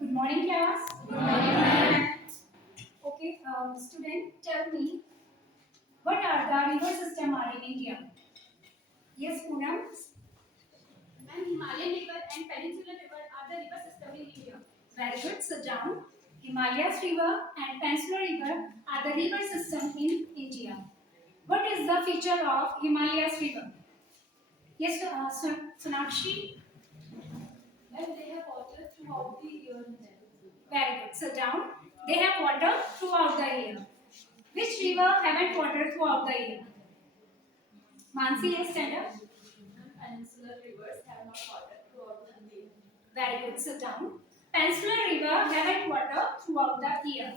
Good morning, class. Good morning, ma'am. Okay, student, tell me what are the river system are in India? Yes, Poonam. And Himalayan river and Peninsular river are the river system in India. Very good. Sit down. Himalayas river and Peninsular river are the river system in India. What is the feature of Himalayas river? Yes, Sonakshi. And they have water throughout the year. Very good. Sit down. They have water throughout the year. Which river haven't water throughout the year? Mansi, yes, stand up. Peninsular rivers have not water throughout the year. Very good. Sit down. Peninsular river haven't water throughout the year.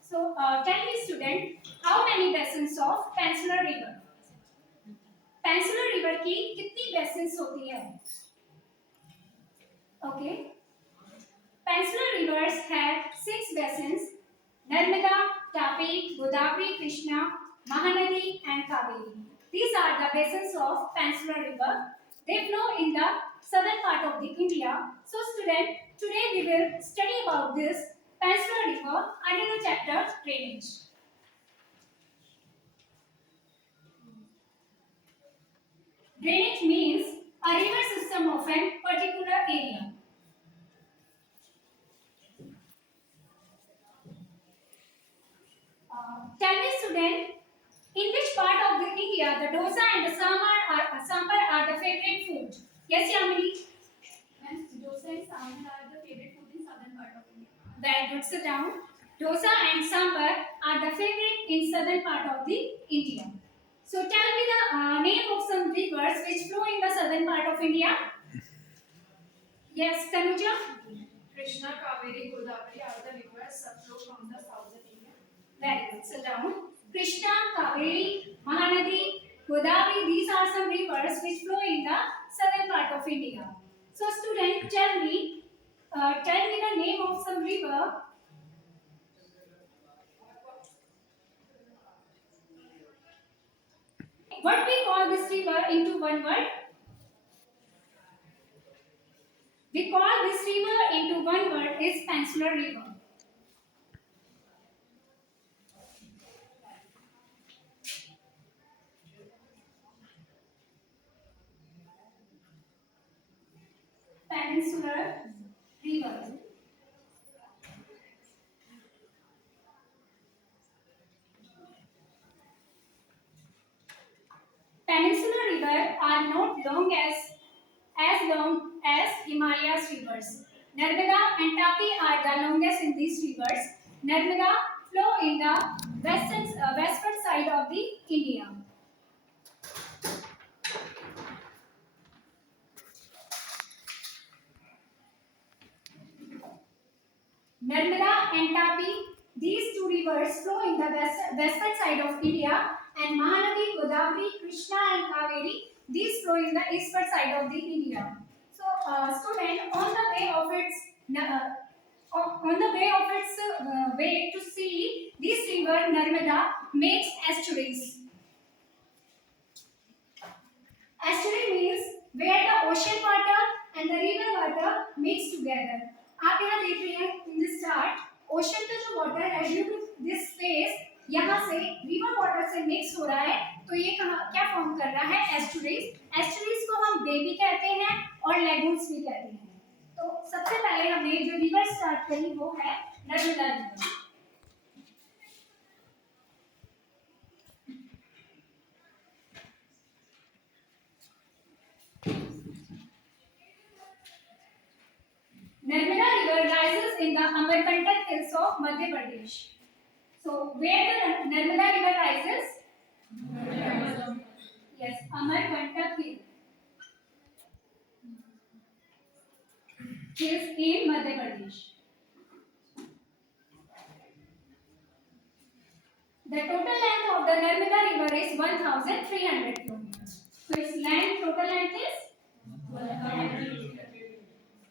So, tell me, student, how many basins of Peninsular river? Peninsular river की कितनी basins होती है? Okay. Peninsular rivers have 6 basins: Narmada, Tapi, Godavari, Krishna, Mahanadi, and Kaveri. These are the basins of Peninsular river. They flow in the southern part of the India. So, student, today we will study about this Peninsular river under the chapter drainage. Drainage means a river system of a particular area. Tell me, student, in which part of the India the dosa and the sambar are the favorite food? Yes, Yamini. And dosa and sambar are the favorite food in southern part of India. Very good. Sit down. Dosa and sambar are the favorite in southern part of the India. So tell me the name of some rivers which flow in the southern part of India. Yes, Tanuja. Krishna, Kaveri, Godavari are the rivers that flow from the southern India. Very good. Sit down. Krishna, Kaveri, Mahanadi, Godavari, these are some rivers which flow in the southern part of India. So, student, tell me the name of some river. What we call this river into one word? We call this river into one word is Peninsular river. Peninsular river. Peninsular rivers are not long as Himalayas rivers. Narmada and Tapi are the longest in these rivers. Narmada flow in the western side of the India. Narmada and Tapi, these two rivers flow in the western side of India, and Mahanadi, Godavari, Krishna, and Kaveri, these flow in the eastern side of the India. So, student, on the way of its way to see this river Narmada makes estuaries. Estuary means where the ocean water and the river water mix together. आप यहाँ देख रहे हैं in this chart, ocean का जो water है due to this phase यहाँ से river water से mix हो रहा है, तो ये क्या form कर रहा है? Estuaries. Estuaries को हम bay भी कहते हैं और lagoons भी कहते हैं. तो सबसे पहले हमने जो river start करी वो है Narmada river. Narmada river rises in the Amarkantak hills of Madhya Pradesh. So, where the Narmada river rises? Yes, Amarkantak hill. Hills in Madhya Pradesh. The total length of the Narmada river is 1,300 kilometers. So, its total length is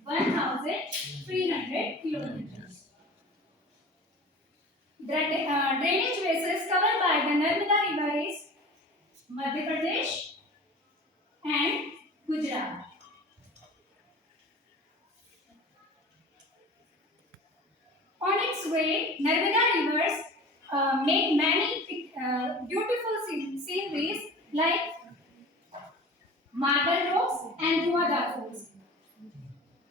1,300 kilometers. The drainage bases covered by the Narmada river is Madhya Pradesh and Gujarat. way, Narmada rivers make many beautiful sceneries like marble rocks and Dhuadhar Falls.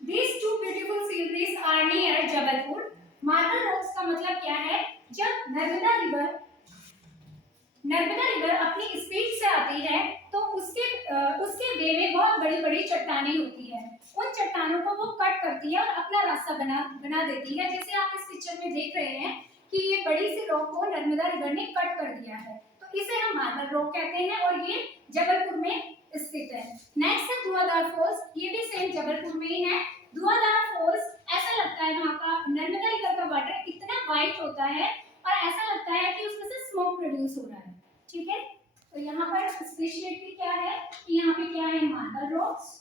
These two beautiful sceneries are near Jabalpur. Marble rocks का मतलब क्या है? जब नर्मदा रिवर अपनी स्पीड से आती है तो उसके वे में बहुत बड़ी बड़ी चट्टानें होती है। उन चट्टानों को वो कट करती है और अपना रास्ता बना देती है। जैसे आप इस पिक्चर में देख रहे हैं कि ये बड़ी सी रॉक को नर्मदा रिवर ने कट कर दिया है, तो इसे हम मार्बल रॉक कहते हैं और ये जबलपुर में स्थित है। नेक्स्ट है धुआंधार फॉल्स, ये भी सेम जबलपुर में ही है। धुआंधार फॉल्स ऐसा लगता है वहाँ का नर्मदा रिवर का वाटर इतना वाइट होता है और ऐसा लगता है कि उसमें से स्मोक प्रोड्यूस हो रहा है। ठीक है, तो यहाँ पर स्पेशलिटी क्या है कि यहाँ पे क्या है, marble rocks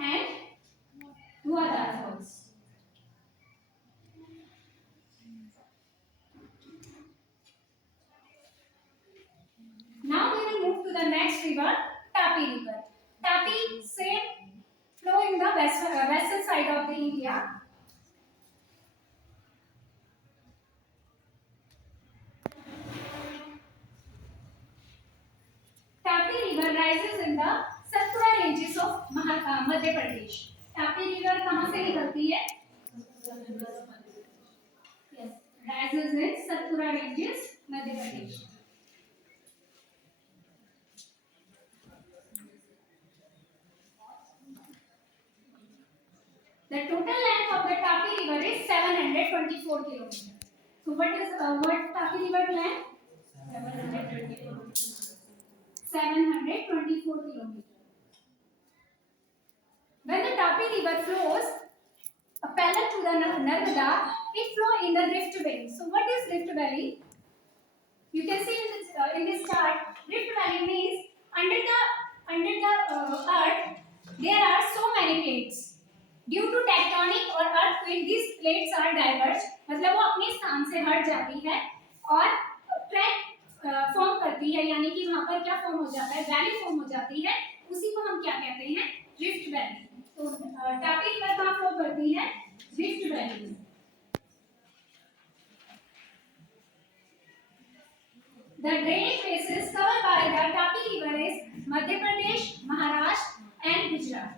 and Dhuandhar false. Now we will move to the next river, Tapi River. Tapi same flow in the western side of the India. Tapi River rises in the Satpura ranges of Madhya Pradesh. Tapi River कहाँ से निकलती है? Yes, rises in Satpura ranges, Madhya Pradesh. The total length of the Tapi River is 724 kilometers. So what Tapi River length? 724 kilometers. When the Tapi River flows parallel to the Narmada, it flows in the Rift Valley. So what is Rift Valley? You can see in this chart, Rift Valley means under the earth there are so many plates. Due to tectonic और earthquake, these plates are diverged, मतलब वो अपने स्थान से हट जाती है और क्रैक फॉर्म करती है, यानी कि वहाँ पर क्या फॉर्म हो जाता है, वैली फॉर्म हो जाती है। उसी को हम क्या कहते हैं, रिफ्ट वैली। तो टापी रिवर कहाँ फ्लो करती है, रिफ्ट वैली में। The drainage basin covered by the Tapi River is Madhya Pradesh, Maharashtra and Gujarat.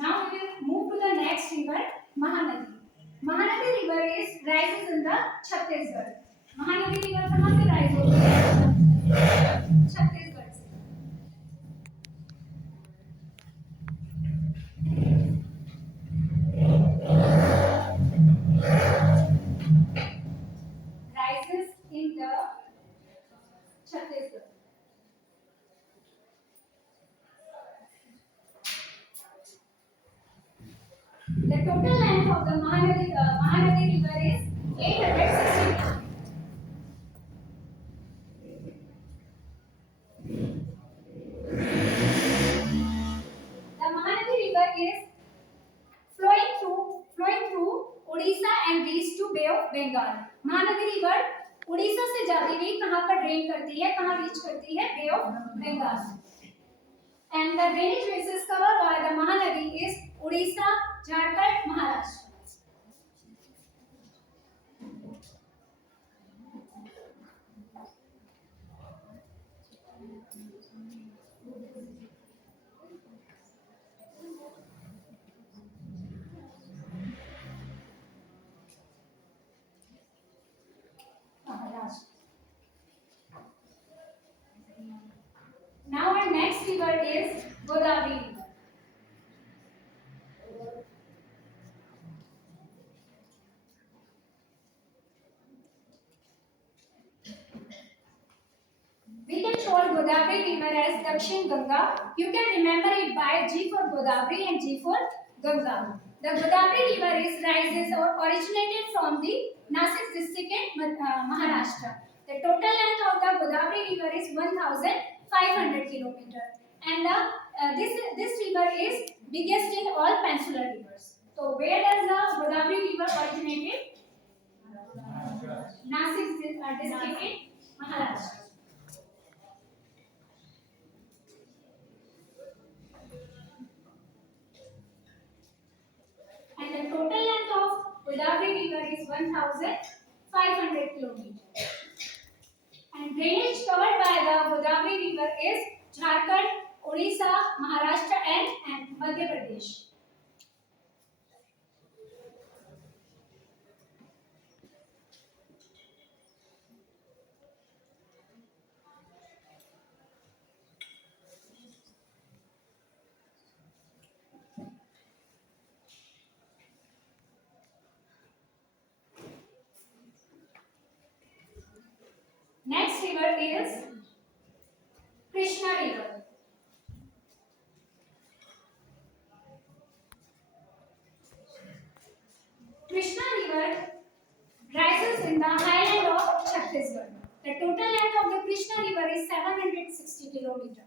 Now we will move to the next river, Mahanadi. Mahanadi river rises in the Chhattisgarh. Mahanadi river कहाँ से rise होती है, छत्तीसगढ़ से। Rises in the Chhattisgarh. The total length of the Mahanadi river is 860. The Mahanadi river is flowing through Odisha and reaches to Bay of Bengal. Mahanadi river Orissa से जाती हुई कहाँ पर ड्रेन करती है, कहाँ रीच करती है, bay of Bengal. And the drainage basin covered by the Mahanadi is Odisha, Jharkhand, Maharashtra. Now our next river is Godavari river. We can call Godavari river as Dakshin Ganga. You can remember it by G for Godavari and G for Ganga. The Godavari river rises or originated from the Nasik district in Maharashtra. The total length of the Godavari river is 1,500 kilometers, and the this river is biggest in all peninsular rivers. So where does the Godavari river originated? Nasik district in Maharashtra. And the total length of Godavari river is 1,500 kilometers. And drainage covered by the Godavari river is Jharkhand, Odisha, Maharashtra, and Madhya Pradesh. Next river is Krishna river. Krishna river rises in the highland of Chhattisgarh. The total length of the Krishna river is 760 kilometers.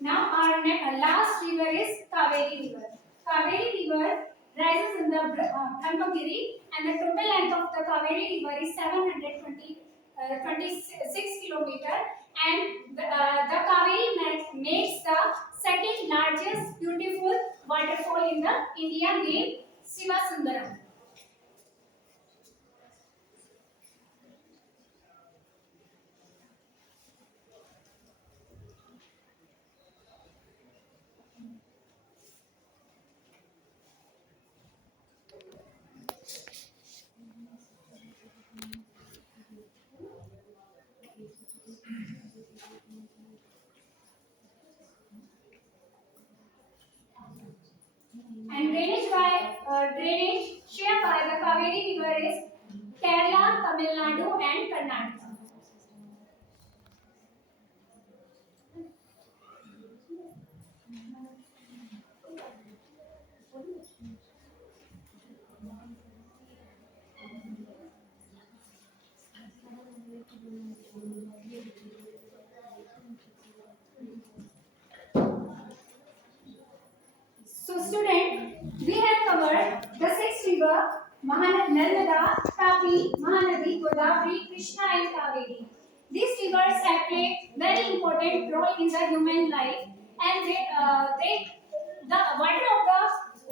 Now our last river is Kaveri river. Kaveri river rises in the Brahmagiri, and the total length of the Kaveri river is 726 kilometer, and the Kaveri makes the second largest beautiful waterfall in the India named Sivasundaram. And drainage shared by the Kaveri river is Kerala, Tamil Nadu, and Karnataka. So student, we have covered the six river Narmada, Tapi, Mahanadi, Godavari, Krishna and Kaveri. These rivers have played very important role in the human life, and the water of the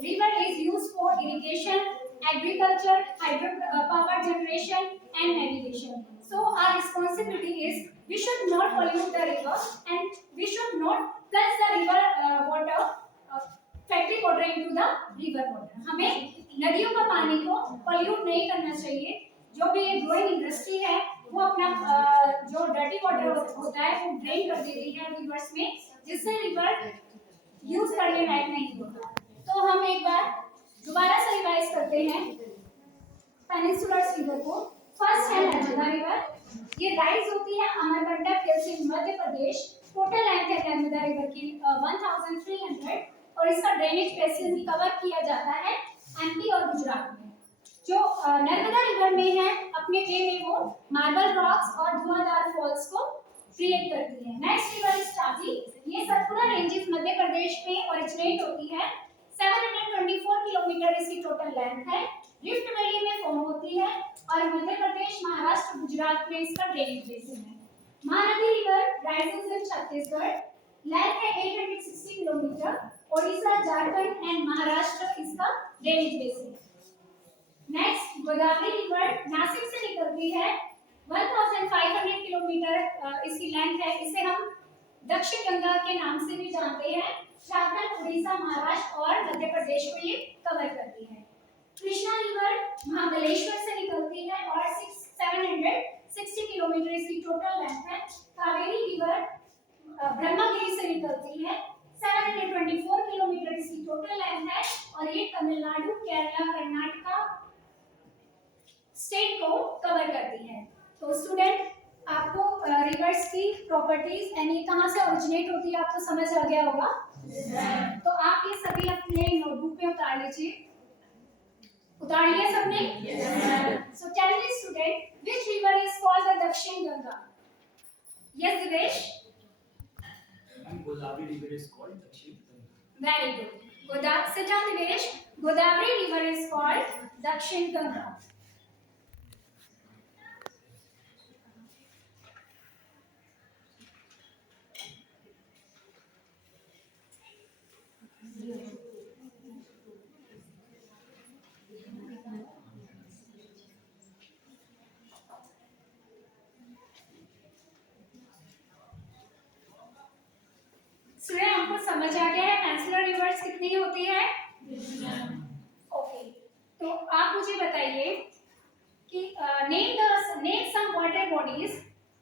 river is used for irrigation, agriculture, hydro power generation and navigation. So our responsibility is we should not pollute the river and we should not flush the river water factory water into the river water. हमें नदियों का पानी को पॉल्यूट नहीं करना चाहिए. जो भी ये ग्रोइंग इंडस्ट्री है वो अपना जो डर्टी वाटर होता है वो ड्रेन कर देती है रिवर्स में, जिससे रिवर यूज करने लायक नहीं होता. तो हम एक बार दोबारा से रिवाइज करते हैं पेनिनसुलर रिवर को. फर्स्ट है नर्मदा रिवर. ये राइज होती है अमरकंटक हिल्स इन मध्य प्रदेश. टोटल लेंथ है नर्मदा रिवर की 1300, और इसका ड्रेनेज बेसिन कवर किया जाता है एमपी और गुजरात में. जो नर्मदा रिवर में है अपने वे में वो मार्बल रॉक्स और धुआंधार फॉल्स को क्रिएट करती है. Next river is Tapi. ये सतपुरा रेंजेस मध्य प्रदेश में ओरिजिनेट होती है. 724 किलोमीटर इसकी टोटल लेंथ है. रिफ्ट वैली में फॉर्म होती है और मध्य प्रदेश, महाराष्ट्र, गुजरात में इसका ड्रेनेज बेसिन है. Mahanadi river rises in Chhattisgarh. लेंथ है 860 किलोमीटर. ओडिशा, झारखंड एंड महाराष्ट्र इसका ड्रेनेज बेसिन. नेक्स्ट गोदावरी रिवर नासिक से निकलती है. 1500 किलोमीटर इसकी लेंथ है. इसे हम दक्षिण गंगा के नाम से भी जानते हैं. झारखंड, उड़ीसा, महाराष्ट्र और मध्य प्रदेश को ये कवर करती है. कृष्णा रिवर महाबलेश्वर से निकलती है और 760 किलोमीटर इसकी टोटल लेंथ है. कावेरी रिवर ब्रह्मगिरी निकलती है। 724 किलोमीटर इसकी टोटल लेंथ है और ये तमिलनाडु, केरला, कर्नाटका स्टेट को कवर करती है। तो स्टूडेंट आपको रिवर्स की प्रॉपर्टीज यानी कहाँ से ओरिजिनेट होती है आपको समझ आ गया होगा। तो आप ये सभी अपने नोटबुक पे उतार लीजिए। उतार लिया सबने? So tell me student which river is called the Dakshin Ganga? Yes Divesh? Godavari river is called Dakshin Ganga. Very good. Godavari, sit down Divesh. Godavari river is called Dakshin Ganga. सुने आपको समझ आ गया है पेनिनसुलर रिवर्स कितनी होती है? ओके, तो आप मुझे बताइए कि name some water bodies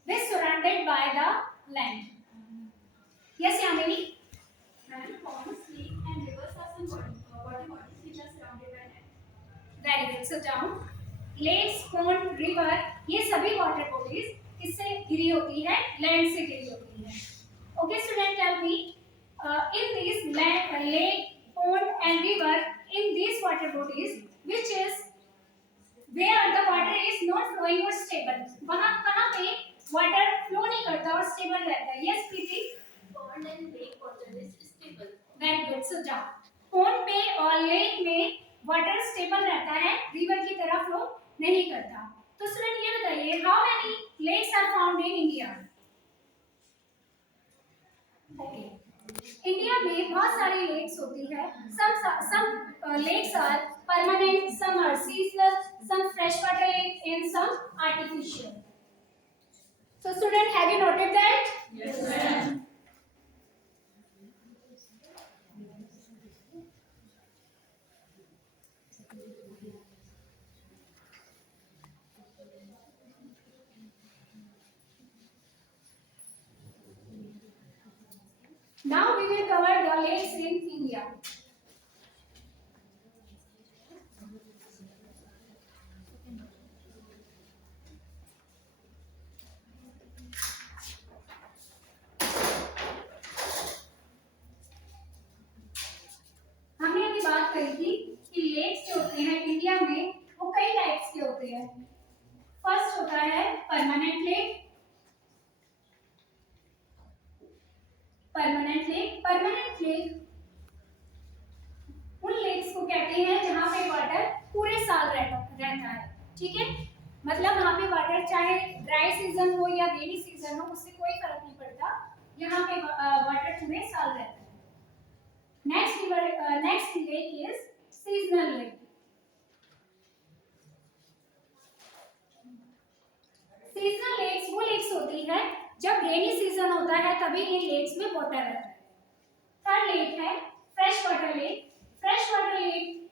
which surrounded by the land. Yes Yamini? Ponds, lakes, and rivers are some water bodies which are surrounded by land. Very good, sit down. Lakes, pond, river ये सभी वाटर बॉडीज किससे घिरी होती है? लैंड से घिरी होती है। Okay student, tell me in these lake, pond and river, in these water bodies which is where the water is not flowing or stable, वहाँ कहाँ पे water flow नहीं करता और stable रहता है? Yes प्रीति? Pond and lake water is stable. Very good, so down. pond पे और lake में water stable रहता है, river की तरह flow नहीं करता। तो स्टूडेंट ये बताइए how many lakes are found in India? Okay. India में बहुत सारी लेक्स होती है। some lakes are permanent, some are seasonal, some freshwater lake and some artificial. So student, have you noted that? Yes, ma'am. Now we will cover the lakes in India. हमने अभी बात करी थी कि लेक्स जो होते हैं इंडिया में वो कई टाइप्स के होते हैं। फर्स्ट होता है परमानेंट लेक। परमानेंट लेक उन लेक्स को कहते हैं जहां पे वाटर पूरे साल रहता है। ठीक है, मतलब वहां पे वाटर चाहे ड्राई सीजन हो या रेनी सीजन हो उससे कोई फर्क नहीं पड़ता, यहाँ पे वाटर पूरे साल रहता है। Next lake is seasonal lake. Seasonal lakes वो लेक्स होती है जब रेनी सीजन होता है तभी इन लेक्स में वाटर रहता है। थर्ड लेक है fresh water lake. Fresh water lake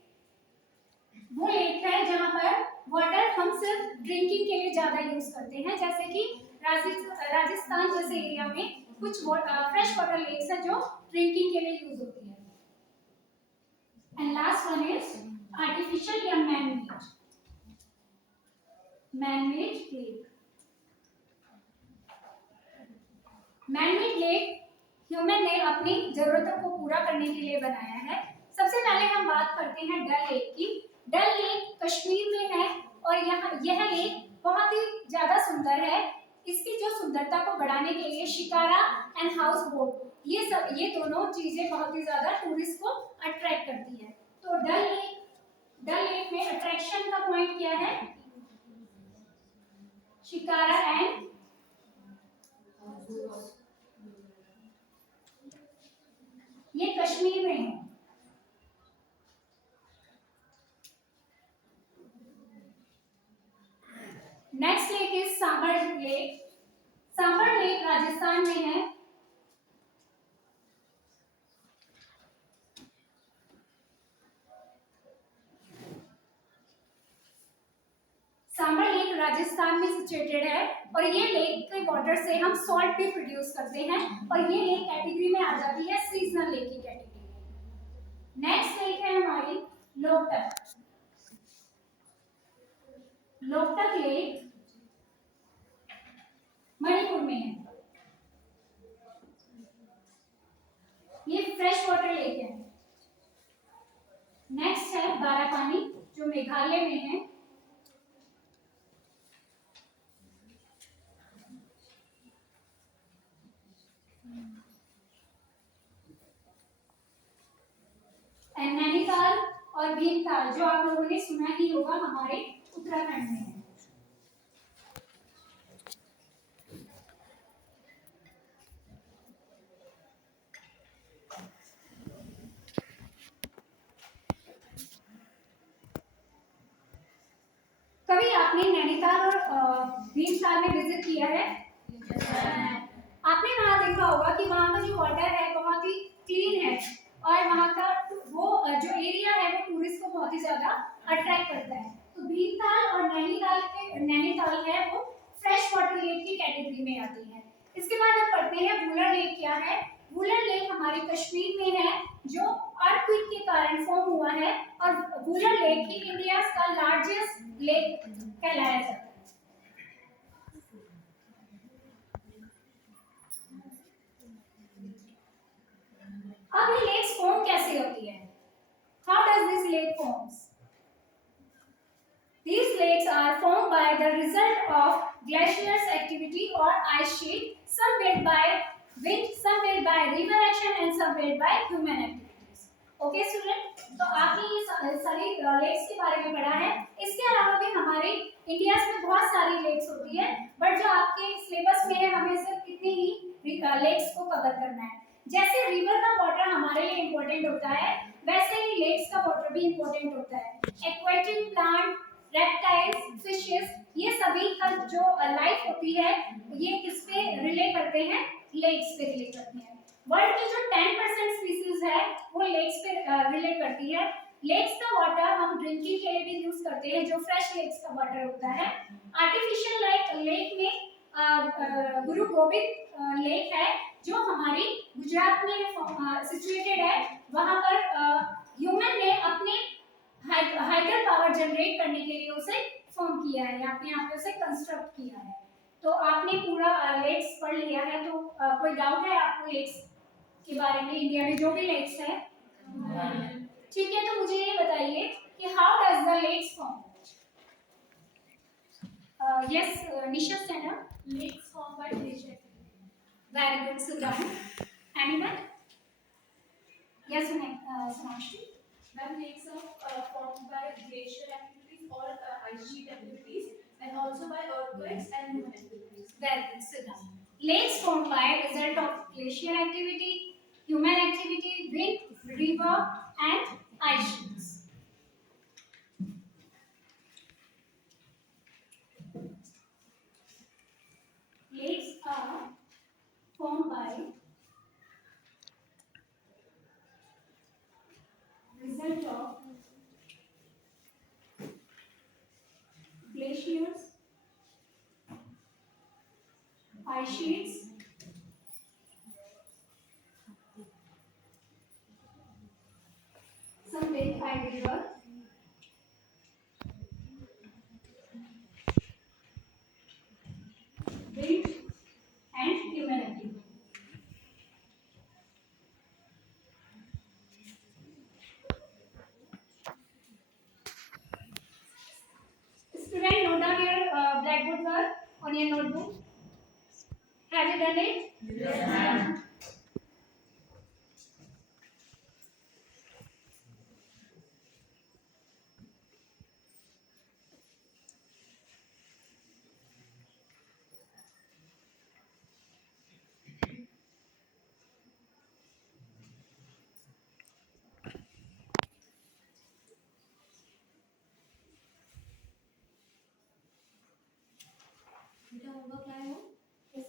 वो लेक है जहां पर वाटर हम सिर्फ ड्रिंकिंग के लिए ज्यादा यूज करते हैं, जैसे कि राजस्थान जैसे एरिया में कुछ फ्रेश वाटर लेक्स है जो ड्रिंकिंग के लिए यूज होती है। And last one is artificial या manmade lake. Manmade lake human ने अपनी जरूरतों को पूरा करने के लिए बनाया है। सबसे पहले हम बात करते हैं डल लेक की। डल लेक कश्मीर में है और यह लेक बहुत ही ज्यादा सुंदर है। इसकी जो सुंदरता को बढ़ाने के लिए शिकारा एंड हाउस बोट ये दोनों चीजें बहुत ही ज्यादा टूरिस्ट को अट्रैक्ट करती है। तो डल लेक में अट्रैक्शन का पॉइंट क्या है? शिकारा एंड ये कश्मीर में है। Next lake is Sambhar lake. Sambhar lake Rajasthan में है। सांबर लेक राजस्थान में सिचुएटेड है और ये लेक के वाटर से हम सॉल्ट भी प्रोड्यूस करते हैं और ये लेक कैटेगरी में आ जाती है सीजनल लेक की कैटेगरी में। नेक्स्ट लेक है हमारी लोकटक। लोकटक लेक मणिपुर में है। ये फ्रेश वाटर लेक है। नेक्स्ट है बारापानी जो मेघालय में है। एंड नैनीताल और भीमताल जो आप लोगों ने सुना ही होगा हमारे उत्तराखंड में है। कभी आपने नैनीताल और भीमताल में विजिट किया है? आपने वहां देखा होगा कि वहां का जो वाटर है बहुत ही क्लीन है और वहां का वो जो एरिया है वो टूरिस्ट को बहुत ही ज्यादा अट्रैक्ट करता है। तो भीमताल और नैनीताल है वो फ्रेश वाटर लेक की कैटेगरी में आती है। इसके बाद हम पढ़ते हैं वुलर लेक क्या है। वुलर लेक हमारे कश्मीर में है जो अर्थक्वेक के कारण फॉर्म हुआ है और वुलर लेक ही इंडिया का लार्जेस्ट लेक कहलाया जाता है। अब ये लेक्स फॉर्म कैसे होती है? How does this lake forms? These lakes are formed by the result of glaciers activity or ice sheet, some built by wind, some built by river action and some built by human activities. Okay student, तो आपने ये सारी लेक्स के बारे में पढ़ा है। इसके अलावा भी हमारे इंडिया में बहुत सारी लेक्स होती है, बट जो आपके सिलेबस में है हमें सिर्फ इतनी ही लेक्स को कवर करना है। जैसे रिवर का वाटर हमारे लिए इम्पोर्टेंट होता है वैसे ही लेक्स का वाटर भी इम्पोर्टेंट होता है। एक्वेटिक प्लांट, रेप्टाइल्स, फिशेस, ये सभी का जो लाइफ होती है ये किस पे रिले करते हैं? लेक्स पे रिले करते हैं। वर्ल्ड की जो 10% स्पीसीज है वो लेक्स पे रिलेट करती है। लेक्स का वाटर हम ड्रिंकिंग के लिए भी यूज करते हैं जो फ्रेश लेक्स का वाटर होता है। आर्टिफिशियल लेक में गुरु गोबिंद लेक है जो हमारी गुजरात में सिचुएटेड है। वहां पर ह्यूमन ने अपने हाइडल पावर जनरेट करने के लिए उसे फॉर्म किया है, आपने यहाँ पे उसे कंस्ट्रक्ट किया है। तो आपने पूरा लेक्स पढ़ लिया है, तो कोई डाउट है आपको लेक्स के बारे में? इंडिया में जो भी लेक्स है ठीक है, तो मुझे ये बताइए कि how does the lakes form? Yes Nisha Sena. Lakes formed by glacier activity. Very good, sit down. Anyone? Yes Sonakshi. When lakes are formed by glacier activities or ice sheet activities, and also by earthquakes and human activities. Very good, sit down. Lakes formed by result of glacier activity, human activity, wind, river, and ice sheets. Lakes are formed by result of glaciers, ice sheets, some big river, wind, and human activity. Student, note down your blackboard work on your notebook. Have you done it? Yes. बेटा होमवर्क लाए हो? Yes.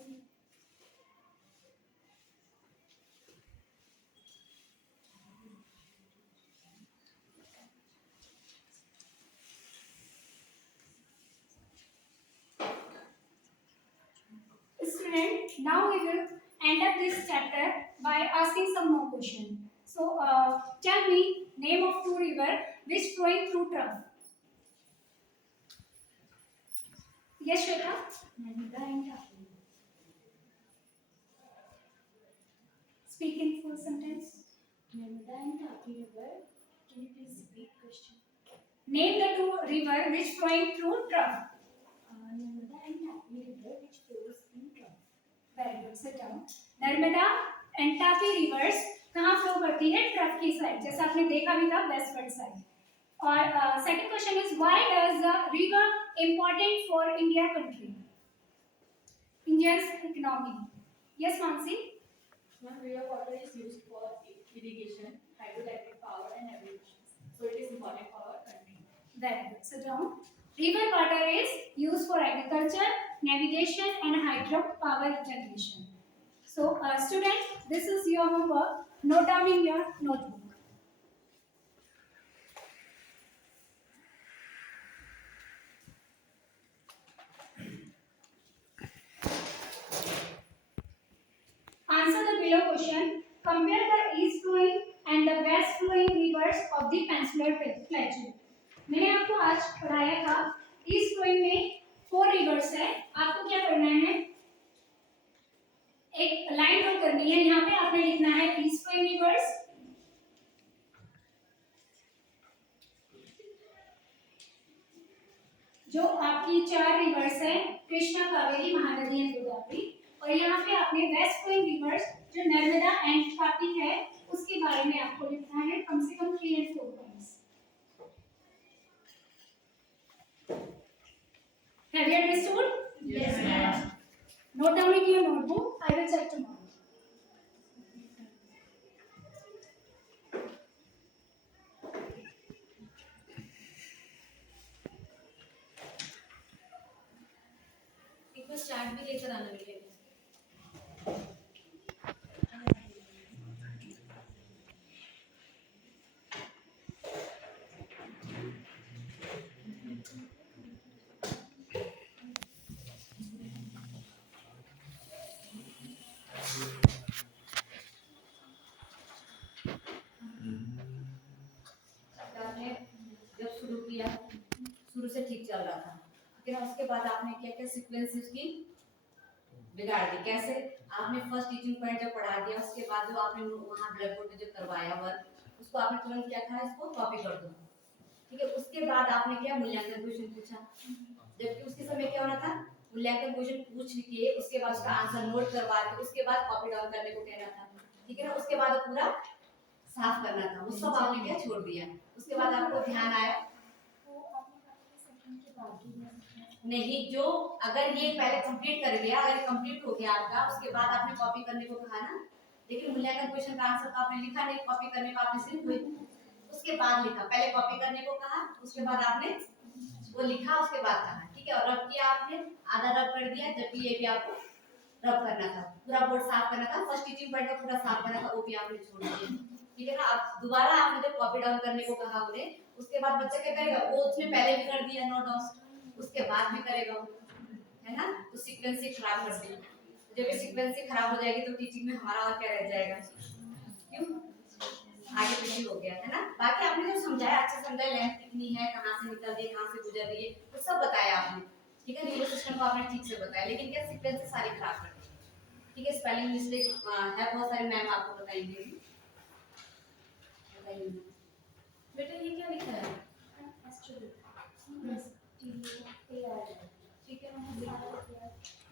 student, now we will end up this chapter by asking some more questions. So, tell me name of two river which flowing through trough. Yes, Shweta. Narmada and Tapi. Speak in full sentence. Narmada and Tapi river. Can you please repeat question? Name the two river which flowing through trough. Narmada and Tapi river which flows in trough. Very good. Sit down. Narmada एंड तापी रिवर्स कहाँ फ्लो करती है? ट्रफ की साइड, जैसा आपने देखा भी था westward side. और second question is why does the river important for India country, Indians economy? Yes Mansi. River water is used for irrigation, hydroelectric power, and agriculture. So it is important for our country. Very good. Sit down. River water is used for agriculture, navigation, and hydropower generation. So, students, this is your homework. Note down in your notebook. Answer the below question. Compare the east flowing and the west flowing rivers of the Peninsular Plateau. मैंने आपको आज पढ़ाया था east flowing में 4 रिवर्स है. आपको क्या करना है? एक लाइन ड्रॉ करनी है. यहाँ पे आपने लिखना है ईस्ट फ्लोइंग रिवर्स, जो आपकी 4 रिवर्स है, कृष्णा, कावेरी, महानदी एंड गोदावरी. और यहाँ पे आपने वेस्ट फ्लोइंग रिवर्स जो नर्मदा एंड तापी है उसके बारे में आपको लिखना है कम से कम 3 and 4 points. Have you understood? Yes, ma'am. Note down in your notebook. I will check tomorrow. एक बार चार्ट भी लेकर आना मेरे लिए. आपने जब शुरू किया, शुरू से ठीक चल रहा था, लेकिन उसके बाद आपने क्या क्या सीक्वेंस उसकी बिगाड़ दी. कैसे? आपने फर्स्ट टीचिंग पॉइंट जब पढ़ा दिया, उसके बाद जो आपने वहाँ ब्लैक बोर्ड पे जो करवाया वर्क उसको आपने तुरंत क्या कहा, इसको कॉपी कर दो. ठीक है. उसके बाद आपने क्या मूल्यांकन क्वेश्चन पूछा, जबकि उसके समय क्या होना था, मूल्यांकन क्वेश्चन पूछ के उसके बाद उसका आंसर नोट करवा के उसके बाद कॉपी डाउन करने को कहना था. ठीक है ना. उसके बाद पूरा साफ करना था. वो सब आपने क्या छोड़ दिया. उसके बाद आपको ध्यान आया नहीं, जो अगर ये पहले कंप्लीट कर गया, अगर कंप्लीट हो गया आपका, उसके बाद आपने कॉपी करने को कहा ना. लेकिन मूल्यांकन क्वेश्चन का आंसर तो आपने लिखा नहीं, कॉपी करने का आपने सिर्फ उसके बाद लिखा. पहले कॉपी करने को कहा, उसके बाद आपने वो लिखा, उसके बाद कहा. ठीक है. और रब किया आपने, आधा रब कर दिया, जबकि ये भी आपको रब करना था. पूरा बोर्ड साफ करना था. फर्स्ट टीचिंग पॉइंट का पूरा साफ करना था, वो भी आपने छोड़ दिया. ठीक है ना. अब दोबारा आपने जब कॉपी डाउन करने को कहा उन्हें, उसके बाद बच्चा क्या करेगा, वो उसने पहले भी कर दिया नोट डाउन, उसके बाद भी करेगा, है ना. तो सीक्वेंस ही खराब कर दी. जब ये सीक्वेंस ही खराब हो जाएगी तो टीचिंग में हमारा और क्या रह जाएगा, क्यों आगे पीछे हो गया, है ना. बाकी आपने जो समझाया अच्छे समझाया, लेंथ कितनी है, कहाँ से निकल रही है, कहाँ से गुजर रही है, वो सब बताया आपने. ठीक है. न्यूरो सिस्टम को आपने ठीक से बताया, लेकिन क्या सीक्वेंस सारी खराब कर दी. ठीक है. स्पेलिंग मिस्टेक है बहुत सारी, मैम आपको बताएंगे. बेटा ये क्या लिखा है? ठीक है.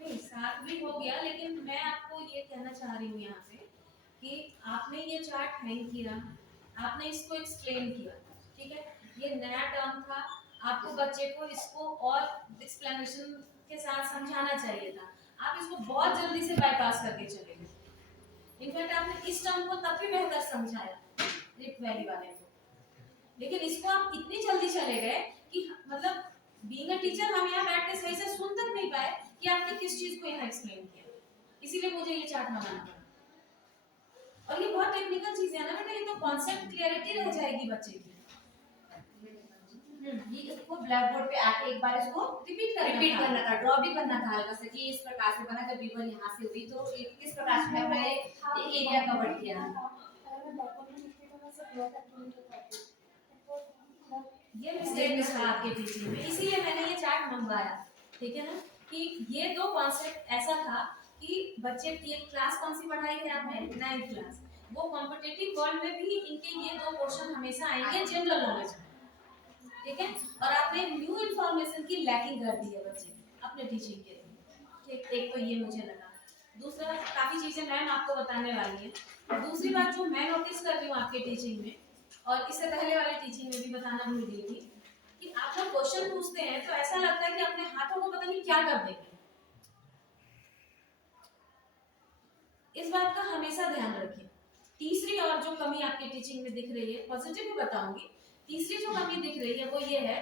नहीं, साथ भी हो गया, लेकिन मैं आपको ये कहना चाह रही हूँ यहाँ पे कि आपने ये चार्ट हैंग किया, आपने इसको एक्सप्लेन किया. ठीक है. ये नया टर्म था, आपको बच्चे को इसको और एक्सप्लेनेशन के साथ समझाना चाहिए था. आप इसको बहुत जल्दी से बाईपास करके चले गए. इनफैक्ट आपने इस टर्म को तब भी बेहतर समझाया रिफ्ट वैली वाले को, लेकिन इसको आप इतनी जल्दी चले गए कि मतलब बीइंग अ टीचर हम यहाँ बैठ के सही से सुन तक नहीं पाए कि आपने किस चीज को यहाँ एक्सप्लेन किया. इसीलिए मुझे ये चार्ट बनाना पड़ा. और ये बहुत टेक्निकल चीज है ना बेटा, ये तो कॉन्सेप्ट क्लियरिटी रह जाएगी बच्चे की. ये इसको ब्लैक बोर्ड पे आके एक बार इसको रिपीट करना था, ड्रॉ भी करना था हल्का सा कि इस प्रकार से बना, जब रिबन यहाँ से हुई तो किस प्रकार से हमने एक एरिया कवर किया। ये मिस्टेक था आपके टीचिंग में, इसीलिए मैंने ये चार्ट मंगवाया, ठीक है ना, कि ये दो कॉन्सेप्ट ऐसा था कि बच्चे की एक क्लास कौन सी पढ़ाई है आपने, 9th क्लास, वो कॉम्पिटिटिव वर्ल्ड में भी इनके ये दो क्वेश्चन हमेशा आएंगे जनरल नॉलेज में, ठीक है, और आपने न्यू इन्फॉर्मेशन की लैकिंग कर दी है बच्चे अपने टीचिंग के लिए, ठीक, एक तो ये मुझे लगा। दूसरा, काफी चीजें मैम आपको बताने वाली है। दूसरी बात जो मैं नोटिस कर रही हूँ आपके टीचिंग में, और इससे पहले वाले टीचिंग में भी बताना भूल गई थी, कि आप जब क्वेश्चन पूछते हैं तो ऐसा लगता है कि अपने हाथों को पता नहीं क्या कर देंगे। इस बात का हमेशा ध्यान रखिए। तीसरी और जो कमी आपकी टीचिंग में दिख रही है, पॉजिटिव भी बताऊंगी, तीसरी जो कमी दिख रही है वो ये है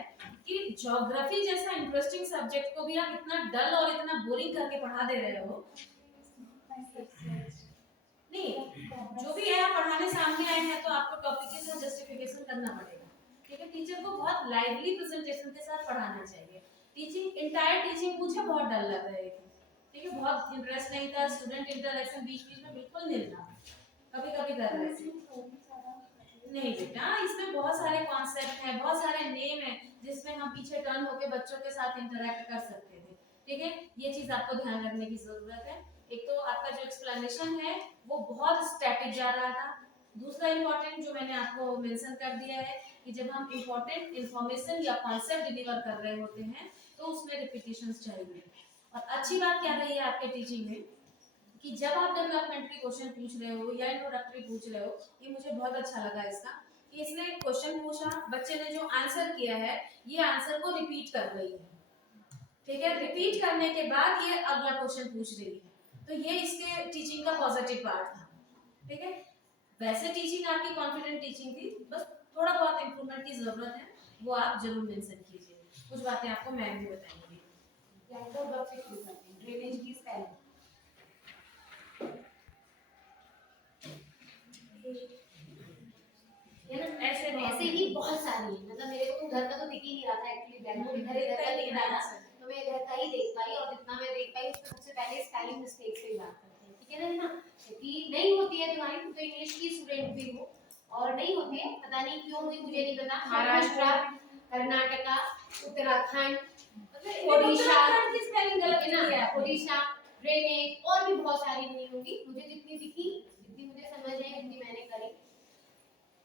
कि ज्योग्राफी जैसा इंटरेस्टिंग सब्जेक्ट को भी आप इतना डल और इतना बोरिंग करके पढ़ा दे रहे हो। नहीं, जो भी है आप पढ़ाने सामने आए हैं तो आपको टॉपिक के साथ जस्टिफिकेशन करना पड़ेगा, ठीक है। टीचर को बहुत लाइवली प्रेजेंटेशन के साथ पढ़ाना चाहिए। टीचिंग, इंटायर टीचिंग मुझे बहुत डल लग रही थी, ठीक है, बहुत इंटरेस्ट नहीं था, स्टूडेंट इंटरेक्शन बीच बीच में बिल्कुल नहीं था, कभी कभी कर रहे थे। नहीं बेटा, इसमें बहुत सारे कॉन्सेप्ट हैं, बहुत सारे नेम हैं जिसमें हम पीछे टर्न होकर बच्चों के साथ इंटरेक्ट कर सकते थे, ठीक है, ये चीज आपको ध्यान रखने की जरूरत है। एक तो आपका जो एक्सप्लेनेशन है वो बहुत स्टैटिक जा रहा था। दूसरा इंपॉर्टेंट जो मैंने आपको मेंशन कर दिया है कि जब हम इंपॉर्टेंट इंफॉर्मेशन या कॉन्सेप्ट डिलीवर कर रहे होते हैं तो उसमें रिपीटिशंस चाहिए। और अच्छी बात क्या रही है आपके टीचिंग में कि जब आप डेवलपमेंटरी क्वेश्चन पूछ रहे हो या इंट्रोडक्टरी पूछ रहे हो, ये मुझे बहुत अच्छा लगा इसका कि इसने क्वेश्चन पूछा, बच्चे ने जो आंसर किया है ये आंसर को रिपीट कर रही है, ठीक है, रिपीट करने के बाद ये अगला क्वेश्चन पूछ रही है, तो ये इसके टीचिंग का पॉजिटिव पार्ट था, ठीक है। वैसे टीचिंग आपकी कॉन्फिडेंट टीचिंग थी, बस थोड़ा बहुत इंप्रूवमेंट की जरूरत है, वो आप जरूर मेंशन कीजिए। कुछ बातें आपको मैम भी बताएंगी। ड्रेनेज की स्पेलिंग ऐसे ही बहुत सारी है, मतलब मेरे को तो घर का तो दिख ही नहीं रहा था एक्चुअली, ब्लैक बोर्ड इधर इधर का दिख रहा था, तो मैं घर का ही देख पाई, और जितना मैं देख पाई उसमें सबसे पहले स्पेलिंग मिस्टेक्स की बात करते हैं, ठीक है ना, क्योंकि नहीं होती है तुम्हारी, तो इंग्लिश की स्टूडेंट भी हो, और नहीं होती है, पता नहीं क्यों होती, मुझे नहीं पता। महाराष्ट्र, कर्नाटका, उत्तराखंड, ओडिशा की स्पेलिंग गलत है, ओडिशा, ड्रेनेज, और भी बहुत सारी नहीं होंगी, मुझे जितनी दिखी, जितनी मुझे समझ आई उतनी मैंने करी।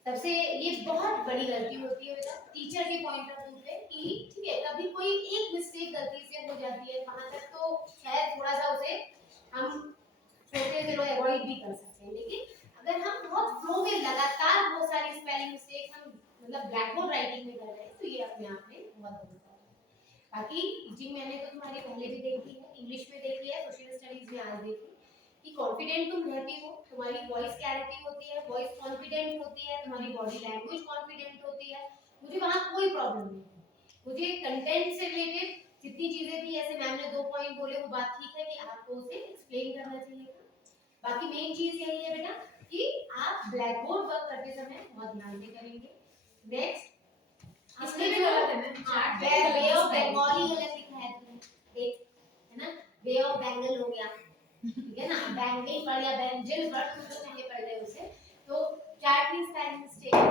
सबसे ये बहुत बड़ी गलती होती है बेटा टीचर के पॉइंट ऑफ व्यू से कि ठीक है, कभी कोई एक मिस्टेक गलती से हो जाती है, वहां तक तो शायद थोड़ा सा उसे हम छोटे से लोग अवॉइड भी कर सकते हैं, लेकिन अगर हम बहुत फ्लो में लगातार बहुत सारी स्पेलिंग मिस्टेक हम मतलब ब्लैक बोर्ड राइटिंग में कर रहे हैं, तो ये अपने आप में बहुत होता है। बाकी टीचिंग मैंने तो तुम्हारी पहले भी देखी है, इंग्लिश में देखी है, सोशल स्टडीज में आज देखी कि कॉन्फिडेंट तुम रहती हो, तुम्हारी वॉइस क्लैरिटी होती है, वॉइस कॉन्फिडेंट होती है, तुम्हारी बॉडी लैंग्वेज कॉन्फिडेंट होती है, मुझे वहाँ कोई प्रॉब्लम नहीं है। मुझे कंटेंट से रिलेटेड जितनी चीजें थी, ऐसे मैम ने 2 पॉइंट बोले, वो बात ठीक है कि आपको उसे एक्सप्लेन करना चाहिए था। बाकी मेन चीज यही है बेटा कि आप ब्लैक बोर्ड वर्क करते समय बहुत ध्यान से करेंगे। नेक्स्ट इसमें भी गलत है ना, वे ऑफ बंगाली गलत लिखा है तुमने, एक है ना, वे ऑफ बैंगल हो गया, ठीक है ना, बैंगल पढ़ या बैंजल पढ़, तुम लोग नहीं पढ़ रहे उसे, तो चार्ट में स्पेलिंग मिस्टेक है।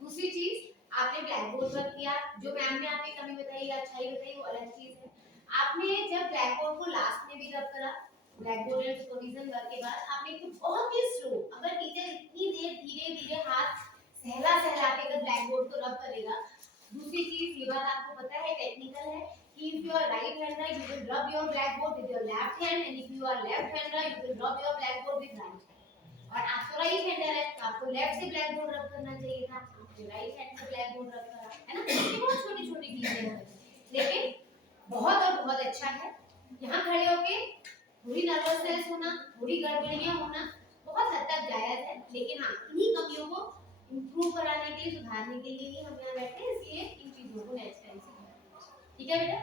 दूसरी चीज, आपने ब्लैक बोर्ड पर किया, जो मैम ने आपकी कमी बताई या अच्छाई बताई वो अलग चीज है। आपने जब ब्लैक बोर्ड को लास्ट में भी रब करा, black board and supervision work के बाद आपने तो बहुत ही स्लो, अगर टीचर इतनी देर धीरे धीरे हाथ सहला सहला के अगर ब्लैक बोर्ड को रब करेगा। दूसरी चीज, ये बात आपको पता है टेक्निकल है, if you are right hander you will rub your blackboard with your left hand, and if you are left hander you will rub your blackboard with right hand। और आप तो राइट हैंडर है तो आपको लेफ्ट से ब्लैकबोर्ड रब करना चाहिए था, आपने राइट हैंड से ब्लैकबोर्ड रब करा, है ना। ये बहुत छोटी छोटी चीजें हैं, लेकिन बहुत और बहुत अच्छा है। यहाँ खड़े होके थोड़ी नर्वसनेस होना, थोड़ी गड़बड़ियाँ होना बहुत हद तक जायज है, लेकिन हाँ इन्हीं कमियों को इम्प्रूव कराने के लिए, सुधारने के लिए ही हम यहाँ बैठे हैं, इसलिए इन चीजों को नेक्स्ट टाइम से, ठीक है बेटा।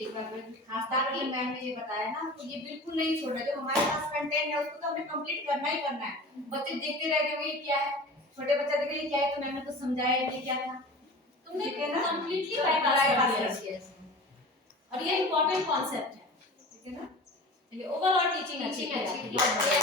एक बार मैं खास तौर पे मैम ने ये बताया ना, तो ये बिल्कुल नहीं छोड़ना, जो हमारे पास कंटेंट है उसको तो हमें कंप्लीट करना ही करना है। बच्चे देखते रह गए ये क्या है, छोटे बच्चे देख रहे ये क्या है, तो मैम ने कुछ समझाया ये क्या था, तो तुमने ठीक है ना? कंप्लीटली bypass बाईपास कर कर दिया। दिया और ये इंपॉर्टेंट कॉन्सेप्ट है, ठीक है ना? चलिए ओवरऑल टीचिंग अच्छी टीचिंग अच्छी है थी। आपकी।